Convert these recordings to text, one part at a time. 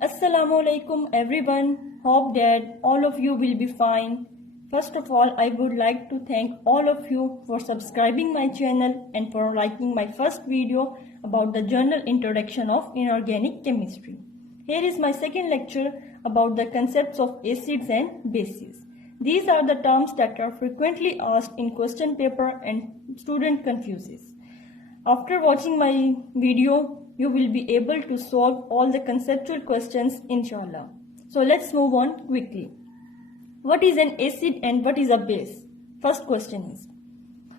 Assalamualaikum everyone. Hope that all of you will be fine. First of all, I would like to thank all of you for subscribing my channel and for liking my first video about the journal introduction of inorganic chemistry. Here is my second lecture about the concepts of acids and bases. These are the terms that are frequently asked in question paper and student confuses. After watching my video, you will be able to solve all the conceptual questions inshallah. So let's move on quickly. What is an acid and what is a base? First question is.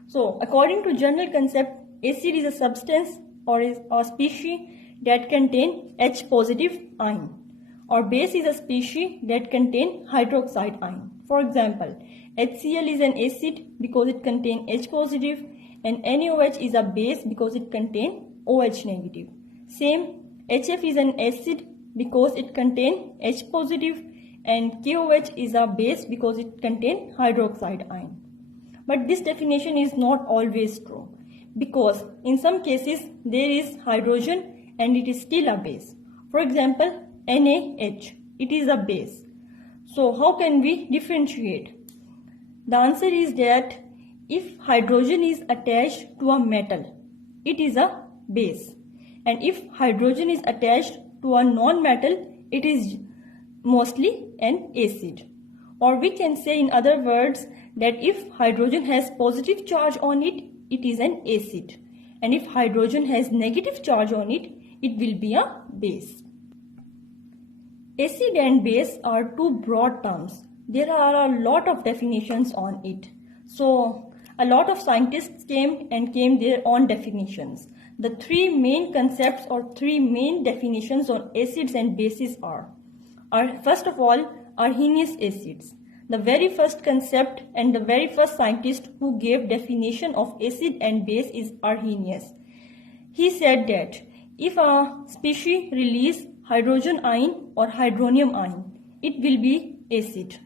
So according to general concept, acid is a substance or is a species that contain H positive ion, or base is a species that contain hydroxide ion. For example, HCl is an acid because it contains H positive, and NaOH is a base because it contains OH negative. Same, HF is an acid because it contains H positive, and KOH is a base because it contains hydroxide ion. But this definition is not always true, because in some cases there is hydrogen and it is still a base. For example, NaH, it is a base. So how can we differentiate? The answer is that if hydrogen is attached to a metal, it is a base. And if hydrogen is attached to a non-metal, it is mostly an acid. Or we can say in other words that if hydrogen has positive charge on it, it is an acid. And if hydrogen has negative charge on it, it will be a base. Acid and base are two broad terms. There are a lot of definitions on it. So a lot of scientists came their own definitions. The three main concepts or three main definitions on acids and bases are first of all, Arrhenius acids. The very first concept and the very first scientist who gave definition of acid and base is Arrhenius. He said that if a species release hydrogen ion or hydronium ion, it will be acid.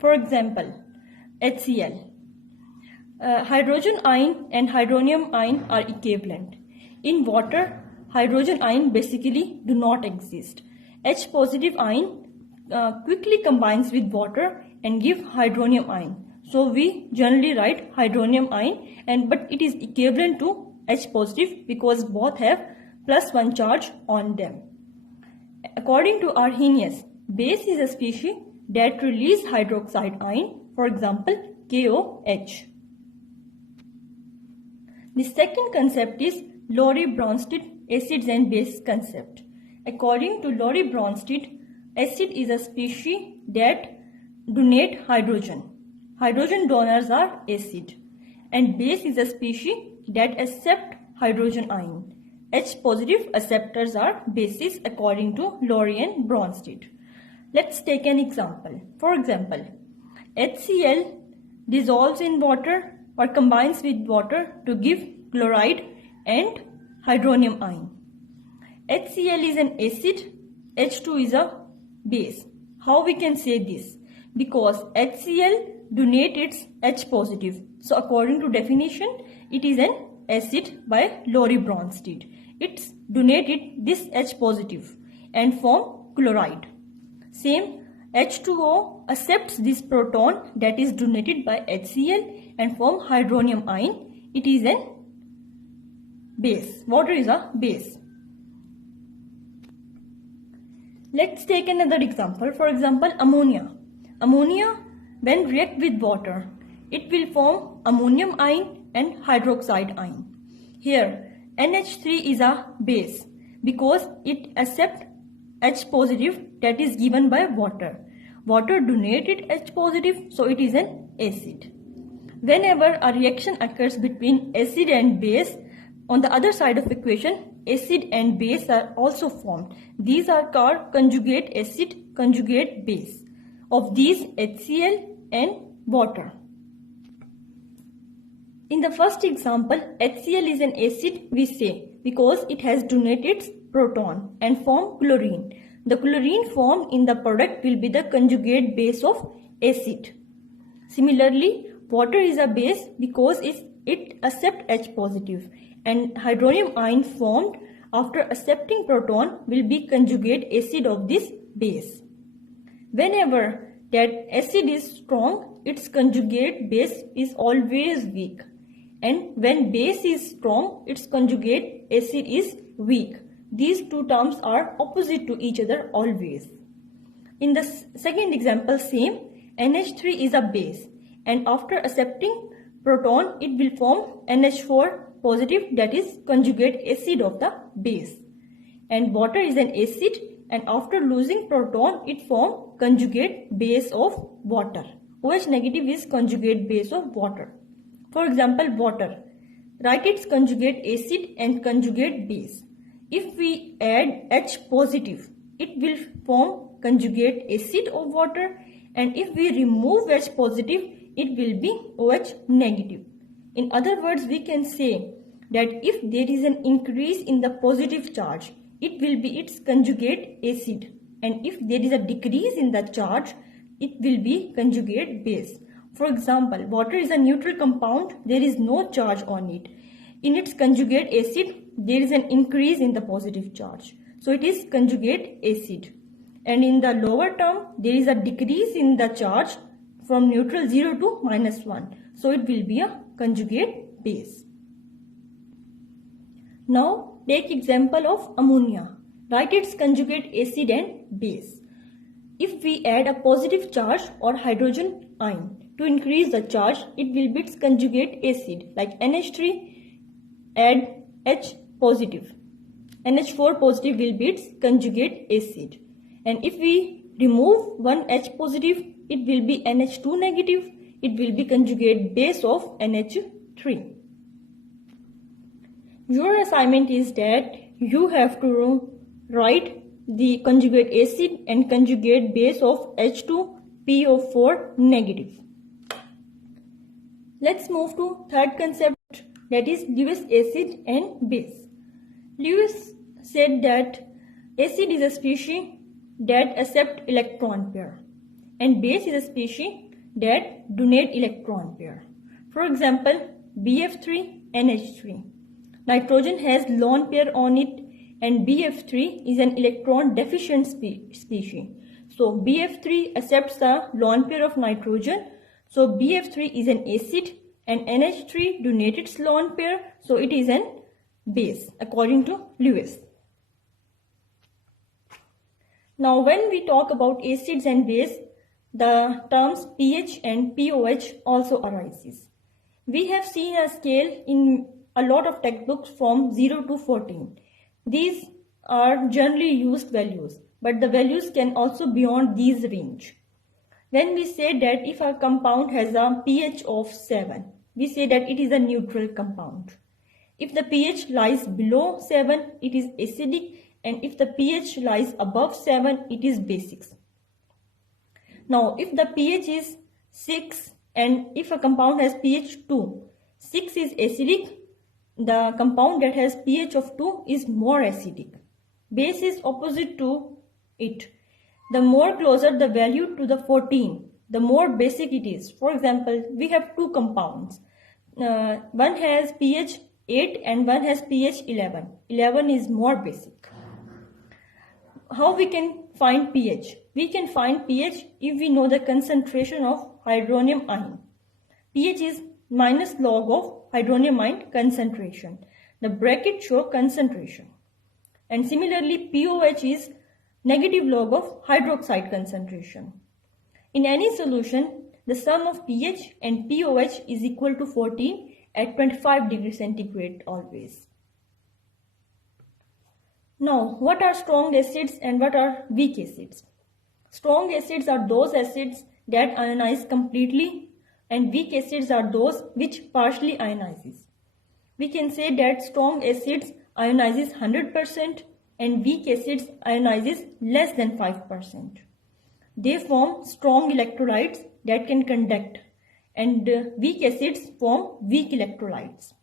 For example, HCl. Hydrogen ion and hydronium ion are equivalent. In water, hydrogen ion basically do not exist. H positive ion quickly combines with water and give hydronium ion. So we generally write hydronium ion, but it is equivalent to H positive because both have +1 charge on them. According to Arrhenius, base is a species that release hydroxide ion, for example, KOH. The second concept is Laurie Bronsted acids and base concept. According to Laurie Bronsted, acid is a species that donate hydrogen. Hydrogen donors are acid. And base is a species that accept hydrogen ion. H positive acceptors are bases according to Laurie and Bronsted. Let's take an example. For example, HCl dissolves in water or combines with water to give chloride and hydronium ion. HCl is an acid, H2 is a base. How we can say this? Because HCl donates its H positive. So according to definition, it is an acid by Laurie Bronsted. It's donated this H positive and form chloride. Same, H2O accepts this proton that is donated by HCl and form hydronium ion. It is an base. Water is a base. Let's take another example. For example, ammonia. Ammonia, when react with water, it will form ammonium ion and hydroxide ion. Here, NH3 is a base because it accepts H positive that is given by water. Water donated H positive, so it is an acid. Whenever a reaction occurs between acid and base, on the other side of equation, acid and base are also formed. These are called conjugate acid, conjugate base. Of these, HCl and water. In the first example, HCl is an acid, we say, because it has donated its proton and formed chlorine. The chlorine formed in the product will be the conjugate base of acid. Similarly, water is a base because it accepts H positive, and hydronium ion formed after accepting proton will be conjugate acid of this base. Whenever that acid is strong, its conjugate base is always weak. And when base is strong, its conjugate acid is weak. These two terms are opposite to each other always. In the second example, same, NH3 is a base, and after accepting proton, it will form NH4 positive, that is conjugate acid of the base. And water is an acid, and after losing proton, it forms conjugate base of water. OH negative is conjugate base of water. For example, water. Write its conjugate acid and conjugate base. If we add H positive, it will form conjugate acid of water, and if we remove H positive, it will be OH negative. In other words, we can say that if there is an increase in the positive charge, it will be its conjugate acid, and if there is a decrease in the charge, it will be conjugate base. For example, water is a neutral compound, there is no charge on it. In its conjugate acid, there is an increase in the positive charge, so it is conjugate acid. And in the lower term, there is a decrease in the charge from neutral 0 to -1, so it will be a conjugate base. Now take example of ammonia. Write its conjugate acid and base. If we add a positive charge or hydrogen ion to increase the charge, it will be its conjugate acid, like NH3 add H positive. NH4 positive will be its conjugate acid. And if we remove one H positive, it will be NH2 negative. It will be conjugate base of NH3. Your assignment is that you have to write the conjugate acid and conjugate base of H2PO4 negative. Let's move to third concept, that is Lewis acid and base. Lewis said that acid is a species that accept electron pair and base is a species that donate electron pair. For example, BF3 NH3. Nitrogen has lone pair on it, and BF3 is an electron deficient species. So BF3 accepts the lone pair of nitrogen. So BF3 is an acid and NH3 donates its lone pair, so it is an base according to Lewis. Now when we talk about acids and base, the terms pH and POH also arises. We have seen a scale in a lot of textbooks from 0 to 14. These are generally used values, but the values can also be beyond these range. When we say that if a compound has a pH of 7, we say that it is a neutral compound. If the pH lies below 7, it is acidic, and if the pH lies above 7, it is basic. Now, if the pH is 6 and if a compound has pH 2, 6 is acidic, the compound that has pH of 2 is more acidic. Base is opposite to it. The more closer the value to the 14, the more basic it is. For example, we have two compounds. One has pH 8 and one has pH 11. 11 is more basic. How we can find pH? We can find pH if we know the concentration of hydronium ion. pH is minus log of hydronium ion concentration. The bracket show concentration. And similarly, POH is negative log of hydroxide concentration. In any solution, the sum of pH and POH is equal to 14 at 25 degrees centigrade always. Now, what are strong acids and what are weak acids? Strong acids are those acids that ionize completely, and weak acids are those which partially ionizes. We can say that strong acids ionizes 100% and weak acids ionizes less than 5%. They form strong electrolytes that can conduct, and weak acids form weak electrolytes.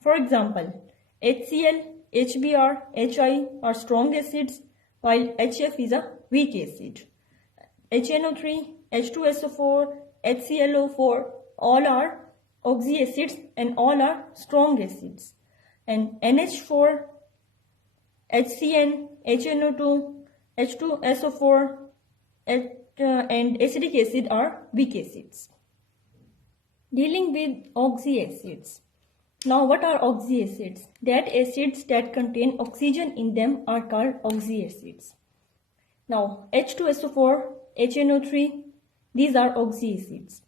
For example, HCl, HBr, HI are strong acids, while HF is a weak acid. HNO3, H2SO4, HClO4 all are oxyacids and all are strong acids. And NH4 HCN, HNO2, H2SO4, and acetic acid are weak acids. Dealing with oxyacids. Now what are oxyacids? That acids that contain oxygen in them are called oxyacids. Now H2SO4, HNO3, these are oxyacids.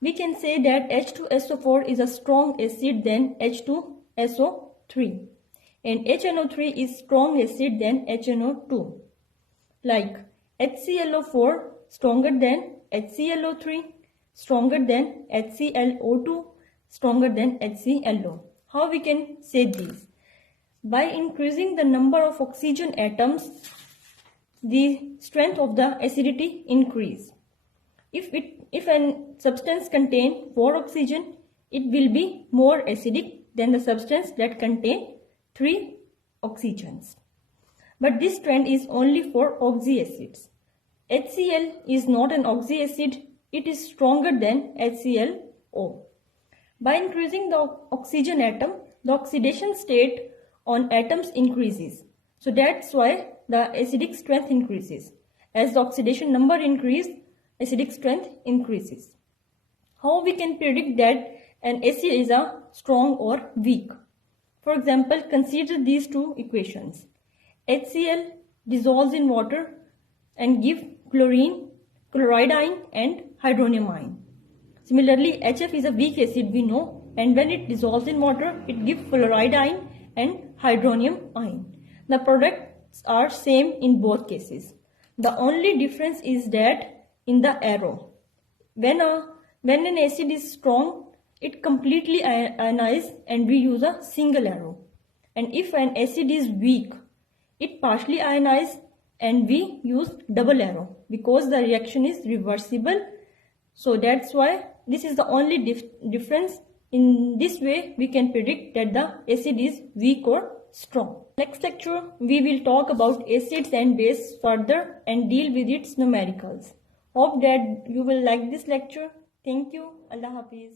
We can say that H2SO4 is a strong acid than H2SO3 and HNO3 is strong acid than HNO2. Like HClO4 stronger than HClO3, stronger than HClO2, stronger than HClO. How we can say this? By increasing the number of oxygen atoms, the strength of the acidity increase. If a substance contains 4 oxygen, it will be more acidic than the substance that contain 3 oxygens. But this trend is only for oxyacids. HCl is not an oxyacid, it is stronger than HClO. By increasing the oxygen atom, the oxidation state on atoms increases. So that's why the acidic strength increases. As the oxidation number increases, acidic strength increases. How we can predict that an acid is a strong or weak? For example, consider these two equations. HCl dissolves in water and give chlorine, chloride ion and hydronium ion. Similarly, HF is a weak acid we know, and when it dissolves in water, it gives fluoride ion and hydronium ion. The products are same in both cases. The only difference is that in the arrow. When an acid is strong, it completely ionizes and we use a single arrow. And if an acid is weak, it partially ionizes and we use double arrow because the reaction is reversible. So that's why this is the only difference. In this way, we can predict that the acid is weak or strong. Next lecture, we will talk about acids and bases further and deal with its numericals. Hope that you will like this lecture. Thank you. Allah Hafiz.